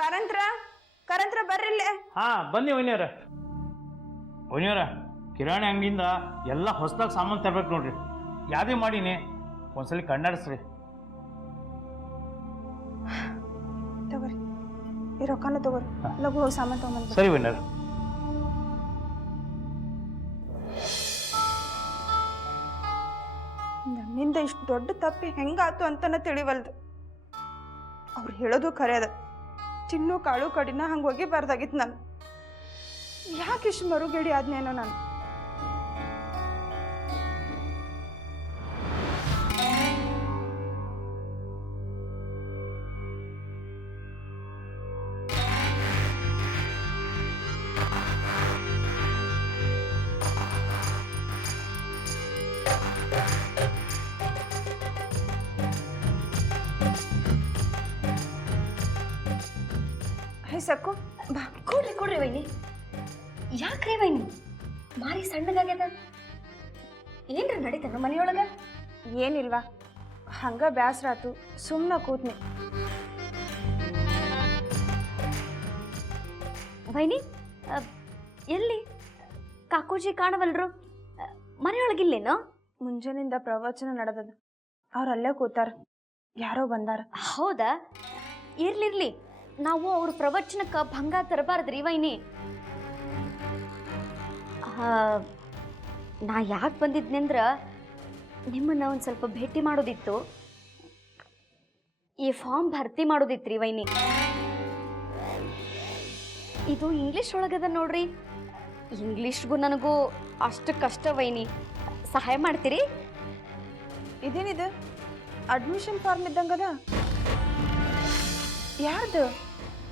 ಕಾರಂತ್ರ ಬರ್ರಿಲ್ಲೇ. ಹಾ ಬನ್ನಿ ವೈನಿಯರ. ವೈನಿಯರ ಕಿರಾಣಿ ಅಂಗಡಿಯಿಂದ ಎಲ್ಲ ಹೊಸದಾಗಿ ಸಾಮಾನು ತರ್ಬೇಕು ನೋಡ್ರಿ. ಯಾವ್ದೇ ಮಾಡೀನಿ ಒಂದ್ಸಲಿ ಕಣ್ಣಾಡಿಸ್ರಿ. ತಗೋರಿ ಈ ರೊಕ್ಕನ ತಗೋರಿ, ಲಘು ಹೋಗಿ ಸಾಮಾನು ತಗೊಂಬಂದು. ಸರಿ ವೈನಿಯರ. ನನ್ನಿಂದ ಇಷ್ಟು ದೊಡ್ಡ ತಪ್ಪಿ ಹೆಂಗಾತು ಅಂತನ ತಿಳಿವಲ್ದು. ಅವ್ರು ಹೇಳೋದು ಖರೆ ಅದ. ಚಿನ್ನು ಕಾಳು ಕಡಿನ ಹಂಗೆ ಹೋಗಿಬಾರ್ದಾಗಿತ್ತು. ನಾನು ಯಾಕೆ ಇಷ್ಟು ಮರುಗೇಡಿ ಆದ್ನೇನೋ ನಾನು. ಸಕ್ಕು ಬಾ. ಕೊಡ್ರಿ ವೈನಿ. ಯಾಕ್ರಿ ವೈನಿ ಮಾರಿ ಸಣ್ಣಗಾಗ್ಯದ? ಏನ್ರಿ ನಡೀತಾನ ಮನೆಯೊಳಗ? ಏನಿಲ್ವಾ, ಹಂಗ ಬ್ಯಾಸ್ರ ಆತು, ಸುಮ್ಮನೆ ಕೂತ್ನಿ. ವೈನಿ ಎಲ್ಲಿ ಕಾಕೋಜಿ ಕಾಣವಲ್ರು? ಮನೆಯೊಳಗಿಲ್ಲೇನೋ? ಮುಂಜಾನಿಂದ ಪ್ರವಚನ ನಡೆದದ, ಅವ್ರಲ್ಲೇ ಕೂತಾರ. ಯಾರೋ ಬಂದಾರ. ಹೌದಾ? ಇರ್ಲಿರ್ಲಿ, ನಾವು ಅವ್ರ ಪ್ರವಚನಕ್ಕೆ ಭಂಗ ತರಬಾರ್ದ್ರಿ ವೈನಿ. ನಾ ಯಾಕೆ ಬಂದಿದ್ನೆಂದ್ರ ನಿಮ್ಮನ್ನ ಒಂದು ಸ್ವಲ್ಪ ಭೇಟಿ ಮಾಡೋದಿತ್ತು. ಈ ಫಾರ್ಮ್ ಭರ್ತಿ ಮಾಡೋದಿತ್ರಿ ವೈನಿ. ಇದು ಇಂಗ್ಲೀಷ್ ಒಳಗದ ನೋಡ್ರಿ. ಇಂಗ್ಲೀಷ್ಗೂ ನನಗೂ ಅಷ್ಟು ಕಷ್ಟ ವೈನಿ. ಸಹಾಯ ಮಾಡ್ತೀರಿ? ಇದೇನಿದು ಅಡ್ಮಿಷನ್ ಫಾರ್ಮ್ ಇದ್ದಂಗದ. ಯಾರ್ದು?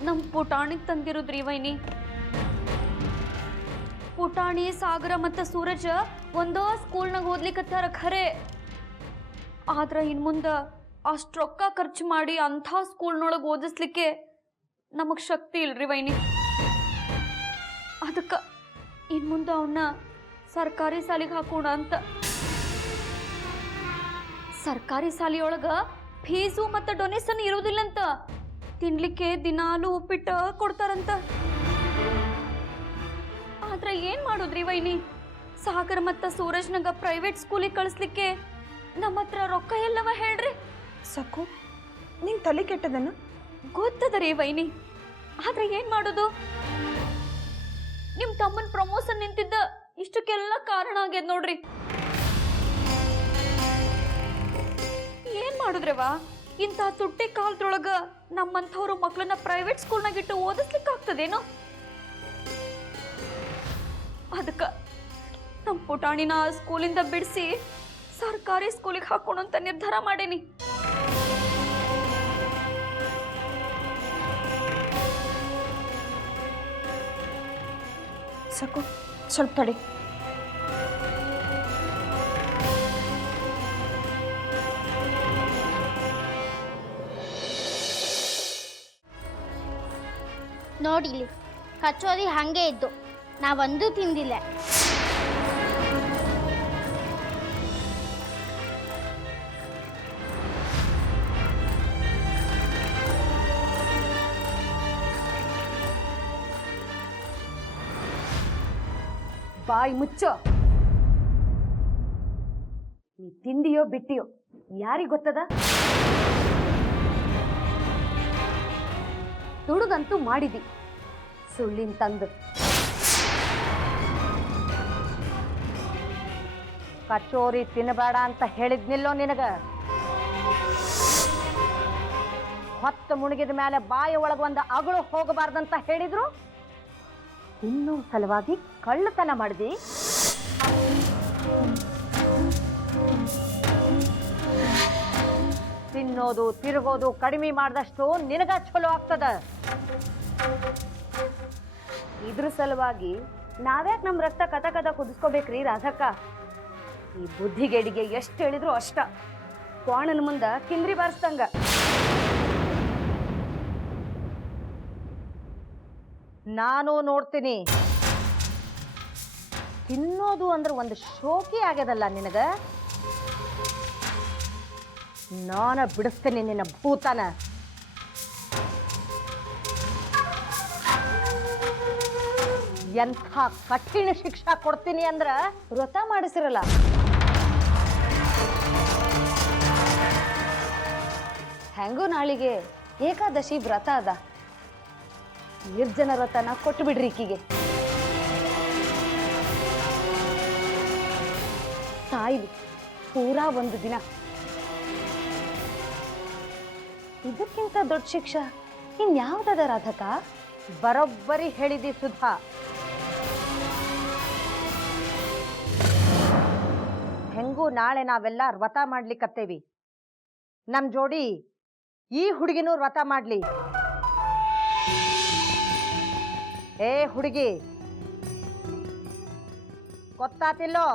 ನಮ್ಮ ಪುಟಾಣಿಗೆ ತಂದಿರೋದ್ರಿ ವೈನಿ. ಪುಟಾಣಿ, ಸಾಗರ ಮತ್ತು ಸೂರಜ್ ಒಂದೋ ಸ್ಕೂಲ್ನಾಗ ಓದ್ಲಿಕ್ಕತ್ತಾರ ಖರೆ. ಆದ್ರೆ ಇನ್ನು ಮುಂದೆ ಅಷ್ಟು ರೊಕ್ಕ ಖರ್ಚು ಮಾಡಿ ಅಂಥ ಸ್ಕೂಲ್ನೊಳಗೆ ಓದಿಸ್ಲಿಕ್ಕೆ ನಮಗೆ ಶಕ್ತಿ ಇಲ್ರಿ ವೈನಿ. ಅದಕ್ಕೆ ಇನ್ನು ಮುಂದೆ ಅವನ್ನ ಸರ್ಕಾರಿ ಶಾಲೆಗೆ ಹಾಕೋಣ ಅಂತ. ಸರ್ಕಾರಿ ಶಾಲೆಯೊಳಗೆ ಫೀಸು ಮತ್ತು ಡೊನೇಷನ್ ಇರೋದಿಲ್ಲಂತ. ತಿನ್ಲಿಕ್ಕೆ ದಿನಾಲು ಉಪ್ಪಿಟ್ಟು ಕೊಡ್ತಾರಂತ. ಆದ್ರೆ ಏನ್ ಮಾಡೋದ್ರಿ ವೈನಿ? ಸಾಗರ್ ಮತ್ತು ಸೂರಜ್ನಾಗ ಪ್ರೈವೇಟ್ ಸ್ಕೂಲಿಗೆ ಕಳಿಸ್ಲಿಕ್ಕೆ ನಮ್ಮ ಹತ್ರ ರೊಕ್ಕ ಎಲ್ಲವ ಹೇಳ್ರಿ. ಸಕ್ಕು ನಿಂಗೆ ತಲೆ ಕೆಟ್ಟದನ? ಗೊತ್ತದ ರೀ ವೈನಿ, ಆದ್ರೆ ಏನ್ ಮಾಡೋದು? ನಿಮ್ ತಮ್ಮನ ಪ್ರಮೋಷನ್ ನಿಂತಿದ್ದ ಇಷ್ಟಕ್ಕೆಲ್ಲ ಕಾರಣ ಆಗ್ಯದ ನೋಡ್ರಿ. ಏನ್ ಮಾಡುದ್ರವಾ? ಇಂಥ ತುಟ್ಟಿ ಕಾಲದೊಳಗ ನಮ್ಮಂಥವ್ರು ಮಕ್ಕಳನ್ನ ಪ್ರೈವೇಟ್ ಸ್ಕೂಲ್ನಾಗ ಇಟ್ಟು ಓದಿಸ್ಲಿಕ್ಕೆ ಆಗ್ತದೇನೋ? ಅದಕ್ಕೆ ನಮ್ಮ ಪುಟಾಣಿನ ಸ್ಕೂಲಿಂದ ಬಿಡಿಸಿ ಸರ್ಕಾರಿ ಸ್ಕೂಲಿಗೆ ಹಾಕೋಣ ಅಂತ ನಿರ್ಧಾರ ಮಾಡೇನಿ. ಸಕ್ಕು ಸ್ವಲ್ಪ ತಡಿ. ನೋಡಿಲಿ, ಕಚೋರಿ ಹಾಗೆ ಇದ್ದು ನಾವೊಂದು ತಿಂದಿಲ್ಲ. ಬಾಯಿ ಮುಚ್ಚೋ. ನೀ ತಿಂದಿಯೋ ಬಿಟ್ಟಿಯೋ ಯಾರಿಗ್ ಗೊತ್ತದ? ದುಡುಗಂತೂ ಮಾಡಿದಿ, ಸುಳ್ಳಿನ ತಂದು. ಕಚೋರಿ ತಿನ್ನಬೇಡ ಅಂತ ಹೇಳಿದ್ನಿಲ್ಲೋ ನಿನಗ? ಹೊತ್ತು ಮುಳುಗಿದ ಮೇಲೆ ಬಾಯಿ ಒಳಗೆ ಒಂದು ಅಗಳು ಹೋಗಬಾರ್ದಂತ ಹೇಳಿದ್ರು. ಇನ್ನೂ ಸಲುವಾಗಿ ಕಳ್ಳತನ ಮಾಡಿದಿ. ತಿನ್ನೋದು ತಿರುಗೋದು ಕಡಿಮೆ ಮಾಡಿದಷ್ಟು ನಿನಗ ಚಲೋ ಆಗ್ತದ. ಇದ್ರ ಸಲುವಾಗಿ ನಾವ್ಯಾಕೆ ನಮ್ಮ ರಕ್ತ ಕಥ ಕಥ ಕುದಿಸ್ಕೋಬೇಕ್ರಿ ರಾಧಕ್ಕ? ಈ ಬುದ್ಧಿಗೇಡಿಗೆ ಎಷ್ಟು ಹೇಳಿದ್ರು ಅಷ್ಟ. ಕ್ವಾಣನ ಮುಂದ ಕಿಂದ್ರಿ ಬಾರಿಸ್ದಂಗ. ನಾನು ನೋಡ್ತೀನಿ. ತಿನ್ನೋದು ಅಂದ್ರೆ ಒಂದು ಶೋಕಿ ಆಗ್ಯದಲ್ಲ ನಿನಗ. ನಾನು ಬಿಡಿಸ್ತೇನೆ ನಿನ್ನ ಭೂತನ. ಎಂಥ ಕಠಿಣ ಶಿಕ್ಷಾ ಕೊಡ್ತೀನಿ ಅಂದ್ರ ವ್ರತ ಮಾಡಿಸಿರಲ್ಲ. ಹೆಂಗೂ ನಾಳಿಗೆ ಏಕಾದಶಿ ವ್ರತ ಅದ. ನಿರ್ಜನ ವ್ರತನ ಕೊಟ್ಟು ಬಿಡ್ರಿ ಈಕಿಗೆ. ಸಾಯ್ಲಿ ಪೂರಾ ಒಂದು ದಿನ. ಇದಕ್ಕಿಂತ ದೊಡ್ಡ ಶಿಕ್ಷಾ ಇನ್ಯಾವ್ದದ ರಾಧಕ? ಬರೋಬ್ಬರಿ ಹೇಳಿದಿ ಸುಧಾ. ಹೆಂಗೂ ನಾಳೆ ನಾವೆಲ್ಲ ವ್ರತ ಮಾಡ್ಲಿಕ್ಕತ್ತೇವಿ. ನಮ್ ಜೋಡಿ ಈ ಹುಡುಗಿನೂ ವ್ರತ ಮಾಡ್ಲಿ. ಏ ಹುಡುಗಿ, ಗೊತ್ತಾತಿಲ್ಲೋ?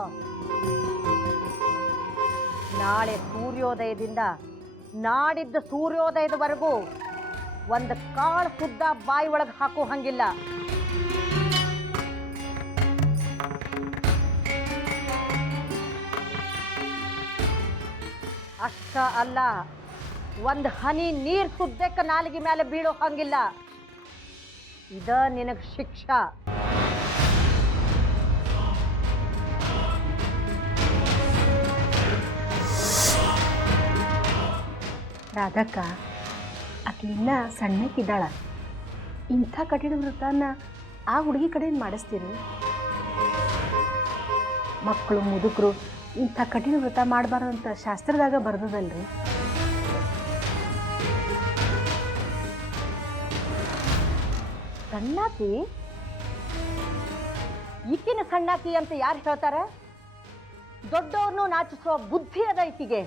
ನಾಳೆ ಸೂರ್ಯೋದಯದಿಂದ ನಾಡಿದ್ದ ಸೂರ್ಯೋದಯದವರೆಗೂ ಒಂದು ಕಾಳು ಸುದ್ದ ಬಾಯಿ ಒಳಗೆ ಹಾಕೋ ಹಂಗಿಲ್ಲ. ಅಷ್ಟ ಅಲ್ಲ, ಒಂದು ಹನಿ ನೀರು ಸುದ್ದಕ್ಕೆ ನಾಲಿಗೆ ಮೇಲೆ ಬೀಳೋ ಹಂಗಿಲ್ಲ. ಇದ ನಿನಗೆ ಶಿಕ್ಷಾ. ರಾಧಕ್ಕ ಆಕೆ ಇನ್ನ ಸಣ್ಣಕ್ಕಿದ್ದಾಳ. ಇಂಥ ಕಠಿಣ ವ್ರತನ ಆ ಹುಡುಗಿ ಕಡೆಯಿಂದ ಮಾಡಿಸ್ತೀರಿ? ಮಕ್ಕಳು ಮುದುಕರು ಇಂಥ ಕಠಿಣ ವ್ರತ ಮಾಡಬಾರ್ದು ಅಂತ ಶಾಸ್ತ್ರದಾಗ ಬರ್ದದಲ್ರಿ. ಸಣ್ಣಾಕಿ? ಈಕಿನ ಸಣ್ಣಾಕಿ ಅಂತ ಯಾರು ಹೇಳ್ತಾರ? ದೊಡ್ಡವ್ರನ್ನು ನಾಚಿಸುವ ಬುದ್ಧಿ ಅದ ಈಕಿಗೆ.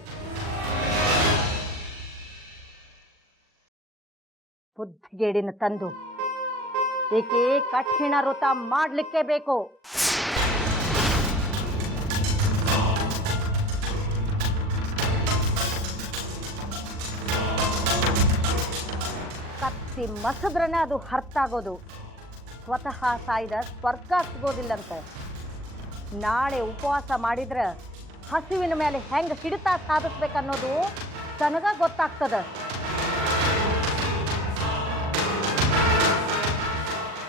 ಬುದ್ಧಿಗೇಡಿನ ತಂದು ಏಕೆ ಕಠಿಣ ವ್ರತ ಮಾಡ್ಲಿಕ್ಕೆ ಬೇಕು. ಕತ್ತಿ ಮಸದ್ರನೇ ಅದು ಹರ್ತಾಗೋದು. ಸ್ವತಃ ಸಾಯ್ದ ಸ್ವರ್ಗ ಸಿಗೋದಿಲ್ಲಂತೆ. ನಾಳೆ ಉಪವಾಸ ಮಾಡಿದ್ರೆ ಹಸಿವಿನ ಮೇಲೆ ಹೆಂಗೆ ಹಿಡಿತ ಸಾಧಿಸ್ಬೇಕನ್ನೋದು ತನಗ ಗೊತ್ತಾಗ್ತದ.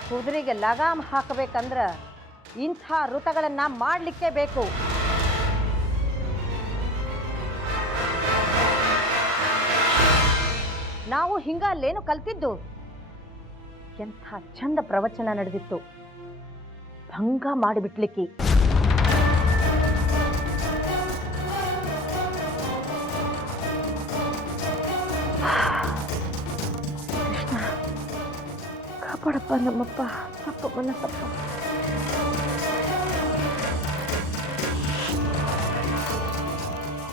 ಕುದುರೆಗೆ ಲಗಾಮ್ ಹಾಕಬೇಕಂದ್ರ ಇಂಥ ಋತುಗಳನ್ನ ಮಾಡಲಿಕ್ಕೆ ಬೇಕು. ನಾವು ಹಿಂಗ ಅಲ್ಲೇನು ಕಲ್ತಿದ್ದು? ಎಂಥ ಚಂದ ಪ್ರವಚನ ನಡೆದಿತ್ತು, ಭಂಗ ಮಾಡಿಬಿಟ್ಲಿಕ್ಕಿ. ಕಾಪಾಡಪ್ಪ ನಮ್ಮಪ್ಪ, ಅಪ್ಪಮ್ಮನ ತಪ್ಪ.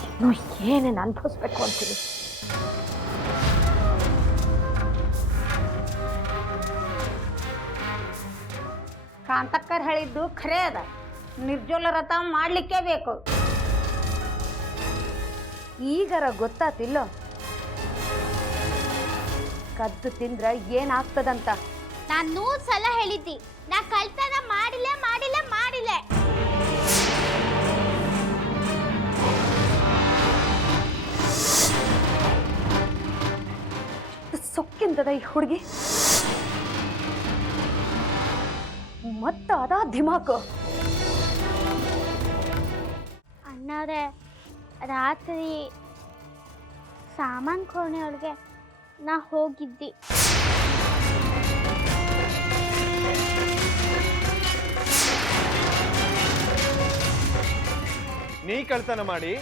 ಇನ್ನೂ ಏನೇನು ಅನುಭವಿಸ್ಬೇಕು ಅಂತೀನಿ. ಕಾಂತಕ್ಕರ್ ಹೇಳಿದ್ದು ಖರೆ ಅದ. ನಿರ್ಜೋಲ ವ್ರತ ಮಾಡ್ಲಿಕ್ಕೆ ಬೇಕು. ಈಗರ ಗೊತ್ತಾತಿಲ್ಲೋ ಕದ್ದು ತಿಂದ್ರ ಏನಾಗ್ತದಂತ? ನಾನು 100 ಸಲ ಹೇಳಿದ್ದಿ, ನಾ ಕಳ್ತನ ಮಾಡಿಲ್ಲ ಮಾಡಿಲ್ಲ ಮಾಡಿಲ್ಲ. ಸೊಕ್ಕಿಂತದ ಈ ಹುಡುಗಿ. ಮತ್ತ ಅದ ಧಿಮಾಕು. ಅಣ್ಣವ್ರೆ, ರಾತ್ರಿ ಸಾಮಾನ್ ಕೋಣೆಯೊಳಗೆ ನಾ ಹೋಗಿದ್ದಿ. ನೀ ಕಳ್ತನ ಮಾಡಿ